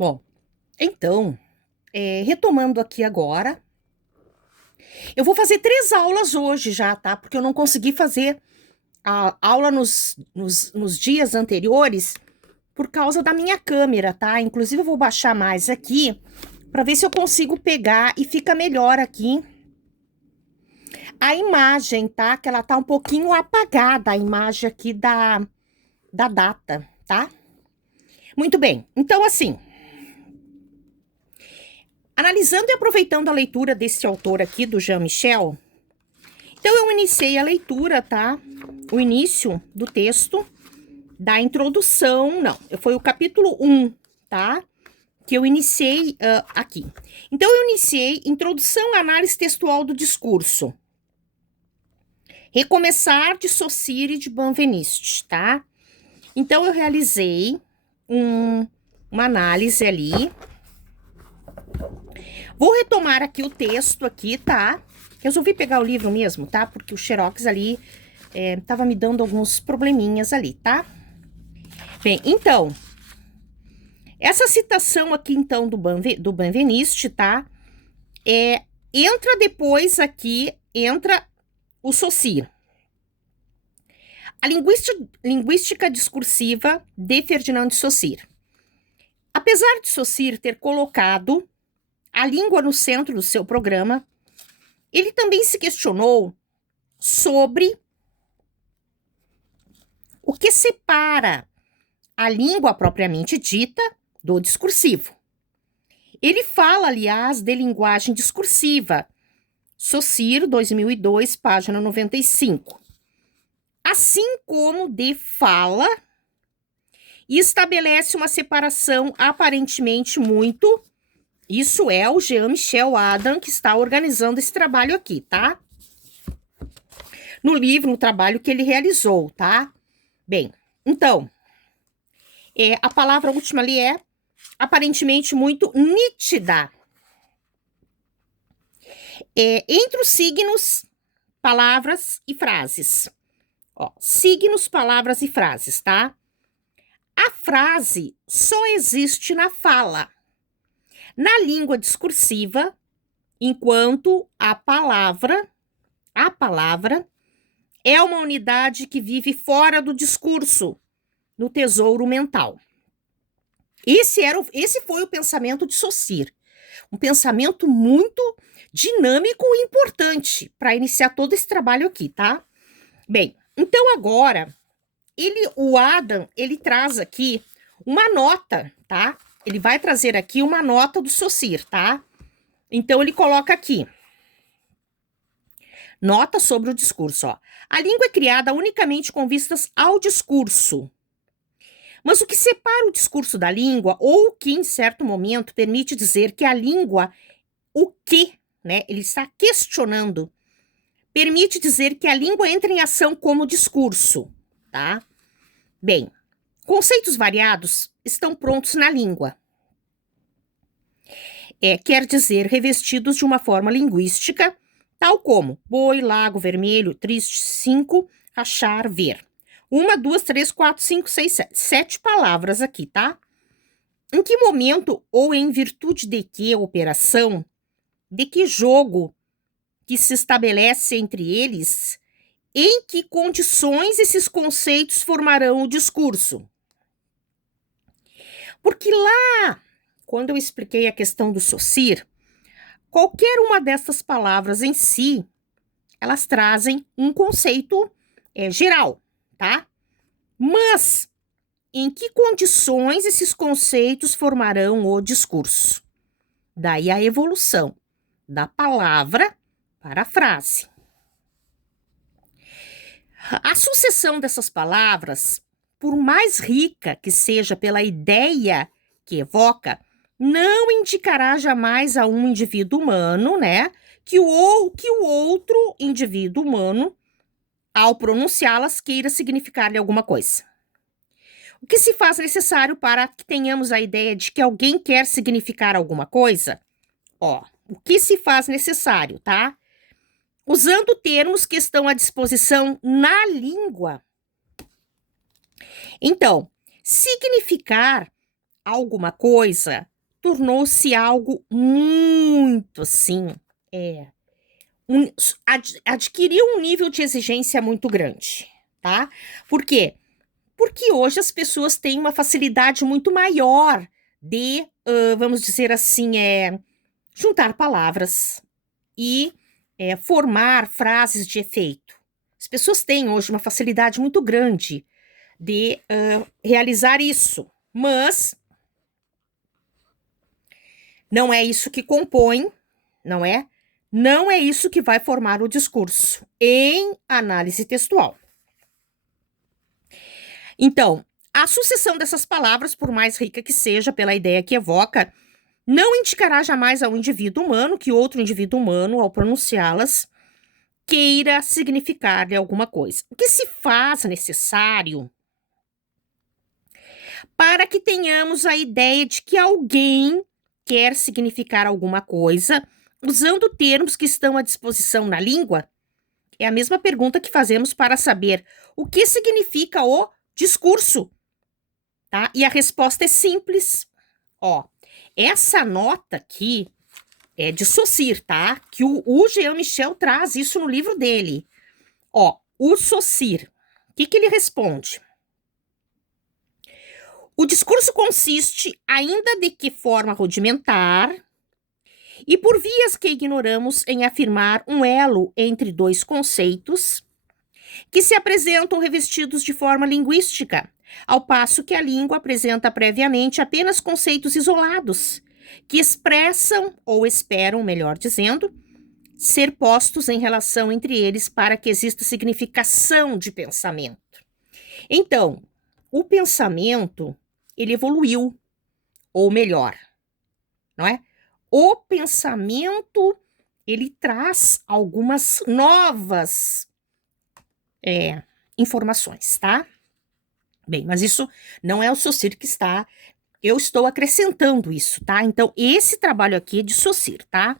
Bom, então, retomando aqui agora, eu vou fazer 3 aulas hoje já, tá? Porque eu não consegui fazer a aula nos dias anteriores por causa da minha câmera, tá? Inclusive, eu vou baixar mais aqui para ver se eu consigo pegar e fica melhor aqui a imagem, tá? Que ela tá um pouquinho apagada, a imagem aqui da data, tá? Muito bem, então assim. Analisando e aproveitando a leitura desse autor aqui, do Jean Michel, então eu iniciei a leitura, tá? O início do texto da introdução, não, foi o capítulo 1, tá? Que eu iniciei aqui. Então eu iniciei introdução à análise textual do discurso. Recomeçar de Saussure e de Benveniste, tá? Então eu realizei uma análise ali. Vou retomar aqui o texto aqui, tá? Resolvi pegar o livro mesmo, tá? Porque o Xerox ali tava me dando alguns probleminhas ali, tá? Bem, então, essa citação aqui, então, do Benveniste, tá? Entra depois aqui, entra o Saussure. A linguística discursiva de Ferdinand de Saussure. Apesar de Saussure ter colocado a língua no centro do seu programa, ele também se questionou sobre o que separa a língua propriamente dita do discursivo. Ele fala, aliás, de linguagem discursiva. Saussure, 2002, página 95. Assim como de fala, e estabelece uma separação aparentemente muito. Isso é o Jean-Michel Adam que está organizando esse trabalho aqui, tá? No livro, no trabalho que ele realizou, tá? Bem, então, a palavra última ali é aparentemente muito nítida. Entre os signos, palavras e frases. Ó, signos, palavras e frases, tá? A frase só existe na fala, na língua discursiva, enquanto a palavra é uma unidade que vive fora do discurso, no tesouro mental. Esse foi o pensamento de Saussure. Um pensamento muito dinâmico e importante para iniciar todo esse trabalho aqui, tá? Bem, então agora, o Adam, ele traz aqui uma nota, tá? Ele vai trazer aqui uma nota do Saussure, tá? Então ele coloca aqui. Nota sobre o discurso, ó. A língua é criada unicamente com vistas ao discurso. Mas o que separa o discurso da língua, ou o que, em certo momento, permite dizer que a língua, o que, né? Ele está questionando, permite dizer que a língua entra em ação como discurso, tá? Bem, conceitos variados estão prontos na língua. Quer dizer, revestidos de uma forma linguística, tal como boi, lago, vermelho, triste, 5, achar, ver. 1, 2, 3, 4, 5, 6, 7. 7 palavras aqui, tá? Em que momento ou em virtude de que operação, de que jogo que se estabelece entre eles, em que condições esses conceitos formarão o discurso? Porque lá, quando eu expliquei a questão do Saussure, qualquer uma dessas palavras em si, elas trazem um conceito geral, tá? Mas em que condições esses conceitos formarão o discurso? Daí a evolução da palavra para a frase. A sucessão dessas palavras, por mais rica que seja pela ideia que evoca, não indicará jamais a um indivíduo humano, né, que o outro indivíduo humano, ao pronunciá-las, queira significar-lhe alguma coisa. O que se faz necessário para que tenhamos a ideia de que alguém quer significar alguma coisa? Ó, o que se faz necessário, tá? Usando termos que estão à disposição na língua. Então, significar alguma coisa tornou-se algo muito, assim, adquiriu um nível de exigência muito grande, tá? Por quê? Porque hoje as pessoas têm uma facilidade muito maior de, vamos dizer assim, juntar palavras e formar frases de efeito. As pessoas têm hoje uma facilidade muito grande de realizar isso, mas não é isso que compõe, não é? Não é isso que vai formar o discurso em análise textual. Então, a sucessão dessas palavras, por mais rica que seja pela ideia que evoca, não indicará jamais ao indivíduo humano que outro indivíduo humano, ao pronunciá-las, queira significar-lhe alguma coisa. O que se faz necessário para que tenhamos a ideia de que alguém quer significar alguma coisa, usando termos que estão à disposição na língua? É a mesma pergunta que fazemos para saber o que significa o discurso, tá? E a resposta é simples. Ó, essa nota aqui é de Saussure, tá? Que o Jean Michel traz isso no livro dele. Ó, o Saussure, o que ele responde? O discurso consiste, ainda de que forma rudimentar, e por vias que ignoramos, em afirmar um elo entre dois conceitos que se apresentam revestidos de forma linguística, ao passo que a língua apresenta previamente apenas conceitos isolados, que expressam, ou esperam, melhor dizendo, ser postos em relação entre eles para que exista significação de pensamento. Então, o pensamento, ele evoluiu, ou melhor, não é? O pensamento, ele traz algumas novas informações, tá? Bem, mas isso não é o Saussure que está, eu estou acrescentando isso, tá? Então, esse trabalho aqui é de Saussure, tá?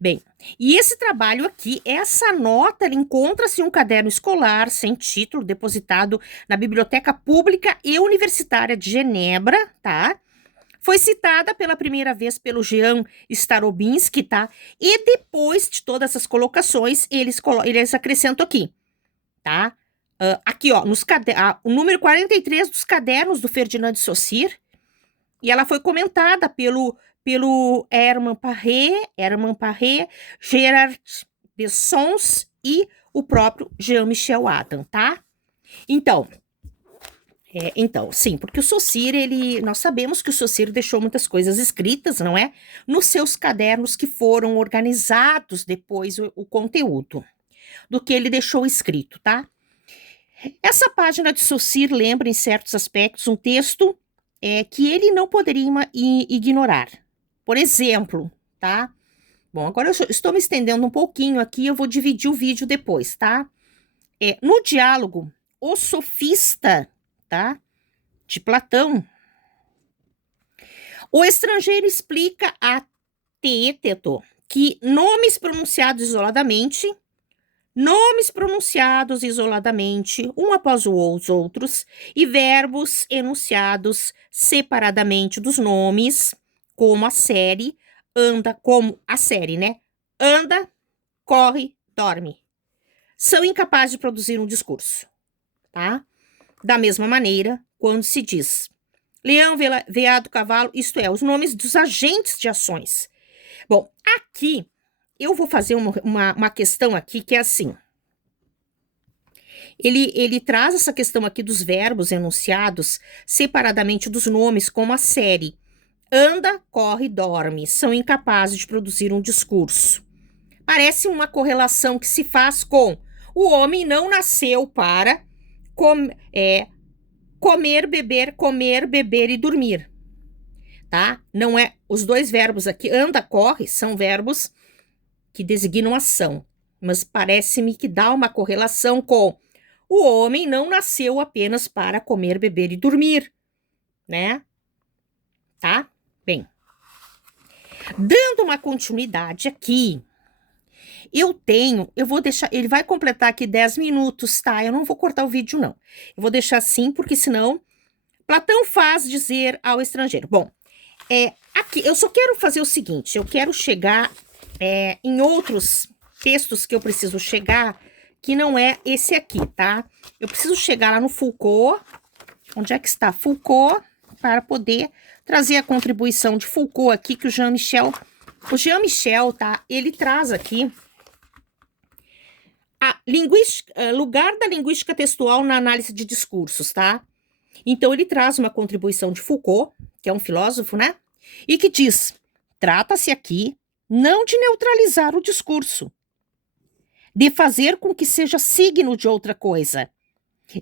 Bem, e esse trabalho aqui, essa nota, ela encontra-se em um caderno escolar sem título, depositado na Biblioteca Pública e Universitária de Genebra, tá? Foi citada pela primeira vez pelo Jean Starobinski, tá? E depois de todas essas colocações, eles acrescentam aqui, tá? Aqui, ó, o número 43 dos cadernos do Ferdinand de Saussure, e ela foi comentada pelo Hermann Paré, Gerard Bessons e o próprio Jean-Michel Adam, tá? Então, sim, porque o Saussure, nós sabemos que o Saussure deixou muitas coisas escritas, não é? Nos seus cadernos que foram organizados depois o conteúdo do que ele deixou escrito, tá? Essa página de Saussure lembra, em certos aspectos, um texto que ele não poderia ignorar. Por exemplo, tá? Bom, agora eu estou me estendendo um pouquinho aqui, eu vou dividir o vídeo depois, tá? No diálogo, o sofista, tá? De Platão, o estrangeiro explica a Teeteto que nomes pronunciados isoladamente, um após os outros, e verbos enunciados separadamente dos nomes, como a série, né? Anda, corre, dorme. São incapazes de produzir um discurso, tá? Da mesma maneira, quando se diz leão, veado, cavalo, isto é, os nomes dos agentes de ações. Bom, aqui eu vou fazer uma questão aqui que é assim. Ele traz essa questão aqui dos verbos enunciados separadamente dos nomes, como a série. Anda, corre, dorme. São incapazes de produzir um discurso. Parece uma correlação que se faz com o homem não nasceu para comer, beber e dormir. Tá? Não é os dois verbos aqui, anda, corre, são verbos que designam ação, mas parece-me que dá uma correlação com o homem não nasceu apenas para comer, beber e dormir, né? Tá? Bem, dando uma continuidade aqui, eu vou deixar, ele vai completar aqui 10 minutos, tá? Eu não vou cortar o vídeo, não. Eu vou deixar assim, porque senão Platão faz dizer ao estrangeiro. Bom, Aqui, eu só quero fazer o seguinte, eu quero chegar em outros textos que eu preciso chegar, que não é esse aqui, tá? Eu preciso chegar lá no Foucault, onde é que está Foucault, para poder trazer a contribuição de Foucault aqui, que o Jean-Michel, tá? Ele traz aqui lugar da linguística textual na análise de discursos, tá? Então, ele traz uma contribuição de Foucault, que é um filósofo, né? E que diz: trata-se aqui não de neutralizar o discurso, de fazer com que seja signo de outra coisa,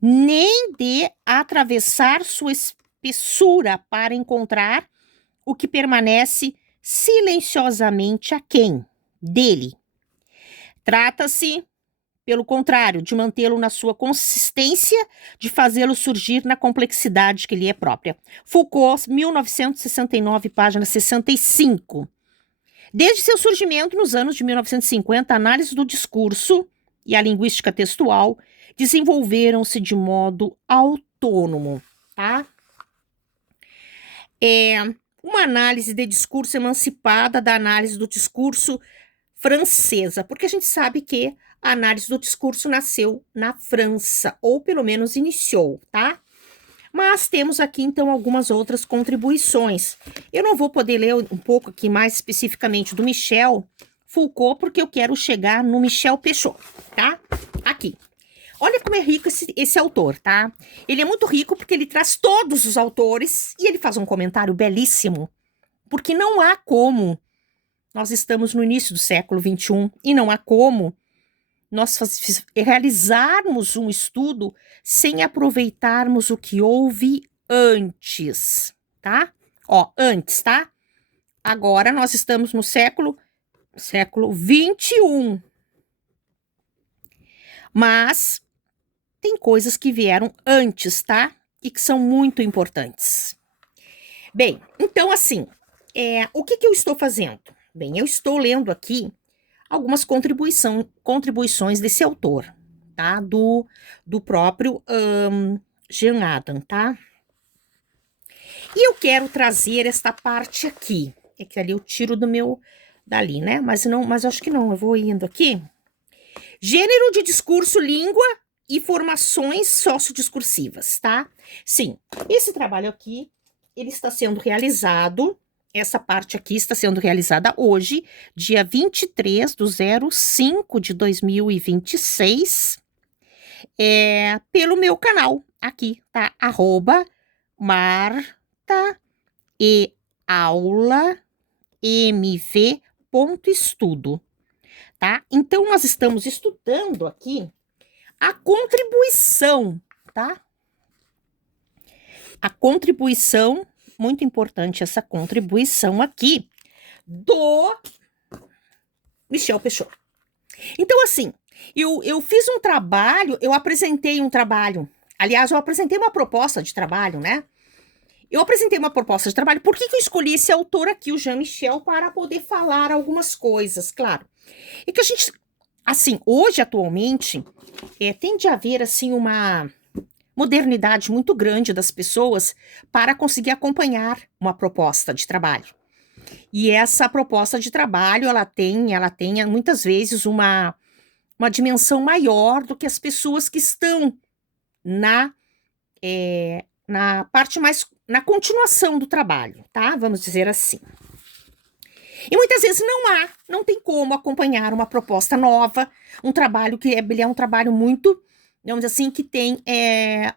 nem de atravessar sua espessura para encontrar o que permanece silenciosamente aquém dele. Trata-se, pelo contrário, de mantê-lo na sua consistência, de fazê-lo surgir na complexidade que lhe é própria. Foucault, 1969, página 65. Desde seu surgimento nos anos de 1950, a análise do discurso e a linguística textual desenvolveram-se de modo autônomo, tá? Uma análise de discurso emancipada da análise do discurso francesa, porque a gente sabe que a análise do discurso nasceu na França, ou pelo menos iniciou, tá? Mas temos aqui, então, algumas outras contribuições. Eu não vou poder ler um pouco aqui mais especificamente do Michel Foucault, porque eu quero chegar no Michel Peixot, tá? Aqui. Olha como é rico esse autor, tá? Ele é muito rico porque ele traz todos os autores e ele faz um comentário belíssimo, porque não há como. Nós estamos no início do século XXI e não há como nós realizarmos um estudo sem aproveitarmos o que houve antes, tá? Ó, antes, tá? Agora nós estamos no século XXI. Mas tem coisas que vieram antes, tá? E que são muito importantes. Bem, então assim, o que eu estou fazendo? Bem, eu estou lendo aqui algumas contribuições desse autor, tá? Do próprio Jean Adam, tá? E eu quero trazer esta parte aqui. É que ali eu tiro dali, né? Mas eu acho que não, eu vou indo aqui. Gênero de discurso, língua e formações sociodiscursivas, tá? Sim, esse trabalho aqui, ele está sendo realizado. Essa parte aqui está sendo realizada hoje, dia 23/05 de 2026, pelo meu canal aqui, tá? @martaeaulamv.estudo, tá? Então, nós estamos estudando aqui a contribuição, tá? A contribuição, muito importante essa contribuição aqui, do Michel Peixot. Então, assim, eu fiz um trabalho, eu apresentei um trabalho. Aliás, eu apresentei uma proposta de trabalho, né? Eu apresentei uma proposta de trabalho. Por que eu escolhi esse autor aqui, o Jean-Michel, para poder falar algumas coisas? Claro. É que a gente, assim, hoje, atualmente, tende a haver, assim, uma modernidade muito grande das pessoas para conseguir acompanhar uma proposta de trabalho. E essa proposta de trabalho, ela tem muitas vezes uma dimensão maior do que as pessoas que estão na parte mais, na continuação do trabalho, tá? Vamos dizer assim. E muitas vezes não tem como acompanhar uma proposta nova, um trabalho que ele é um trabalho muito, vamos dizer assim, que tem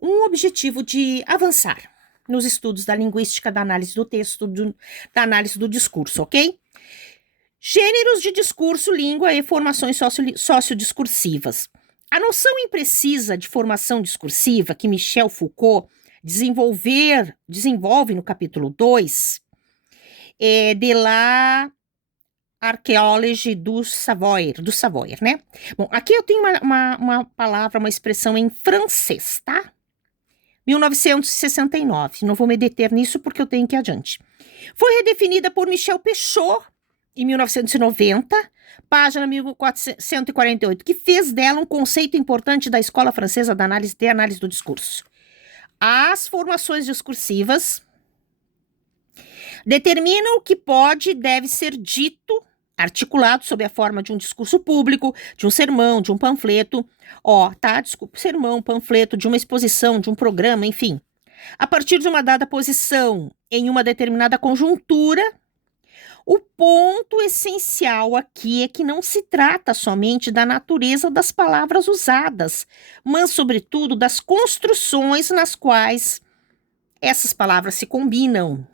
um objetivo de avançar nos estudos da linguística, da análise do texto, da análise do discurso, ok? Gêneros de discurso, língua e formações sociodiscursivas. A noção imprecisa de formação discursiva que Michel Foucault desenvolve no capítulo 2 de la Archaeologie du Savoir, né? Bom, aqui eu tenho uma palavra, uma expressão em francês, tá? 1969, não vou me deter nisso porque eu tenho que ir adiante. Foi redefinida por Michel Peixot em 1990, página 1448, que fez dela um conceito importante da escola francesa de análise do discurso. As formações discursivas Determina o que pode e deve ser dito, articulado sob a forma de um discurso público, de um sermão, de um panfleto, desculpa, sermão, panfleto, de uma exposição, de um programa, enfim. A partir de uma dada posição em uma determinada conjuntura, o ponto essencial aqui é que não se trata somente da natureza das palavras usadas, mas, sobretudo, das construções nas quais essas palavras se combinam,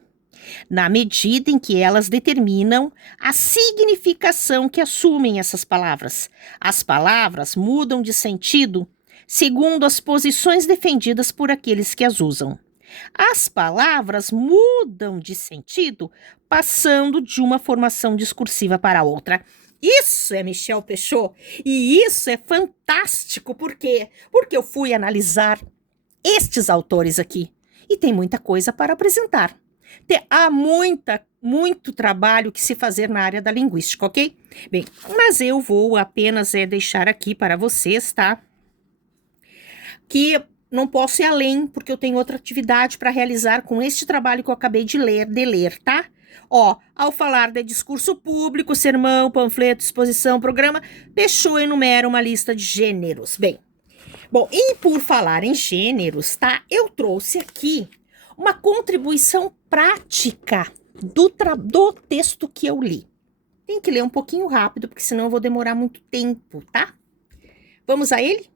na medida em que elas determinam a significação que assumem essas palavras. As palavras mudam de sentido segundo as posições defendidas por aqueles que as usam. As palavras mudam de sentido passando de uma formação discursiva para outra. Isso é Michel Peixoto e isso é fantástico. Por quê? Porque eu fui analisar estes autores aqui e tem muita coisa para apresentar. Há muito trabalho que se fazer na área da linguística, ok? Bem, mas eu vou apenas deixar aqui para vocês, tá? Que não posso ir além, porque eu tenho outra atividade para realizar com este trabalho que eu acabei de ler, tá? Ao falar de discurso público, sermão, panfleto, exposição, programa, Peixoto enumera uma lista de gêneros. Bom, e por falar em gêneros, tá? Eu trouxe aqui uma contribuição prática do texto que eu li. Tem que ler um pouquinho rápido, porque senão eu vou demorar muito tempo, tá? Vamos a ele?